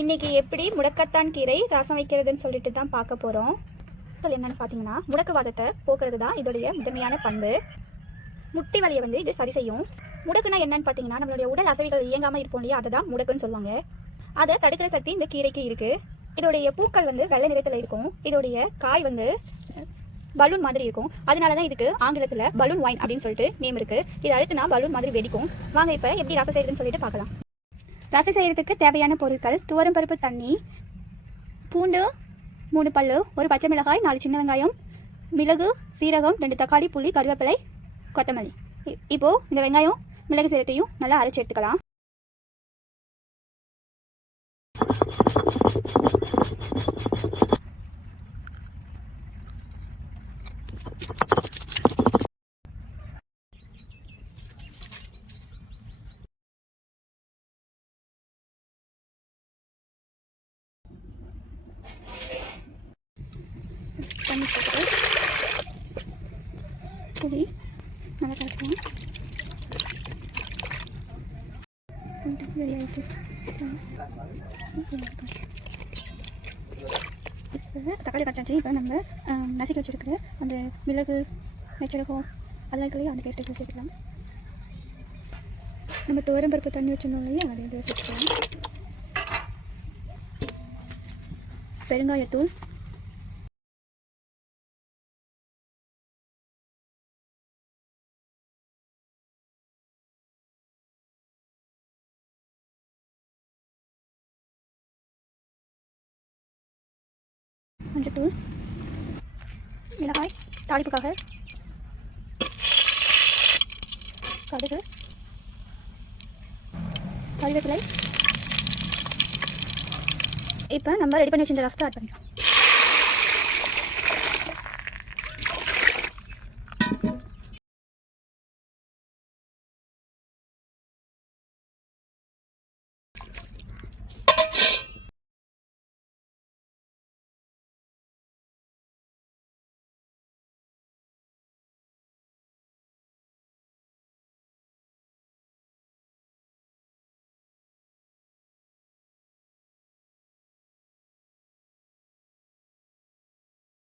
இன்றைக்கி எப்படி முடக்கத்தான் கீரை ரசம் வைக்கிறதுன்னு சொல்லிட்டு தான் பார்க்க போகிறோம். என்னென்னு பார்த்தீங்கன்னா, முடக்குவாதத்தை போக்குறது தான் இதோடைய முதன்மையான பண்பு. முட்டி வலியை இது சரி செய்யும். முடக்குனா என்னன்னு பார்த்தீங்கன்னா, நம்மளுடைய உடல் அசைவுகள் இயங்காமல் இருப்போம் இல்லையா, அதை தான் முடக்குன்னு சொல்லுவாங்க. அதை தடுக்கிற சக்தி இந்த கீரைக்கு இருக்குது. இதோடைய பூக்கள் வெள்ளை நிறத்தில் இருக்கும். இதோடைய காய் பலூன் மாதிரி இருக்கும். அதனால தான் இதுக்கு ஆங்கிலத்தில் பலூன் வைன் அப்படின்னு சொல்லிட்டு நேம் இருக்குது. இது அழுத்துனா பலூன் மாதிரி வெடிக்கும். வாங்க இப்போ எப்படி ரசம் செய்யறதுன்னு சொல்லிட்டு பார்க்கலாம். ரசம் செய்கிறதுக்கு தேவையான பொருட்கள்: துவரம் பருப்பு தண்ணி, பூண்டு 3 பல்லு, ஒரு பச்சை மிளகாய், 4 சின்ன வெங்காயம், மிளகு, சீரகம், 2 தக்காளி, புளி, கருவேப்பிலை, கொத்தமல்லி. இப்போது இந்த வெங்காயம் மிளகு சீரகத்தையும் நல்லா அரைச்சி எடுத்துக்கலாம். தண்ணி போட்டு புளி நல்லா கலக்கலாம். ரெடி ஆகிடுச்சு. இப்போ தக்காளி கரைச்சாச்சு. இப்போ நம்ம நசுக்கி வச்சுருக்கிற அந்த மிளகு, நெச்சரகம், எல்லாத்துலேயும் அந்த பேஸ்ட்டை சேர்த்துக்கலாம். நம்ம துவரம் பருப்பு தண்ணி வச்சிருந்தோம் இல்லையா, அதை இதில் சேர்த்துக்கலாம். பெருங்காயத்தூள், மஞ்சத்தூள், மிளகாய் தாளிப்புக்காக, கடுகு, கருவேப்பிலை. இப்போ நம்ம ரெடி பண்ணி வச்சிருந்த ரசத்தை ஆட் பண்ணிக்கலாம்.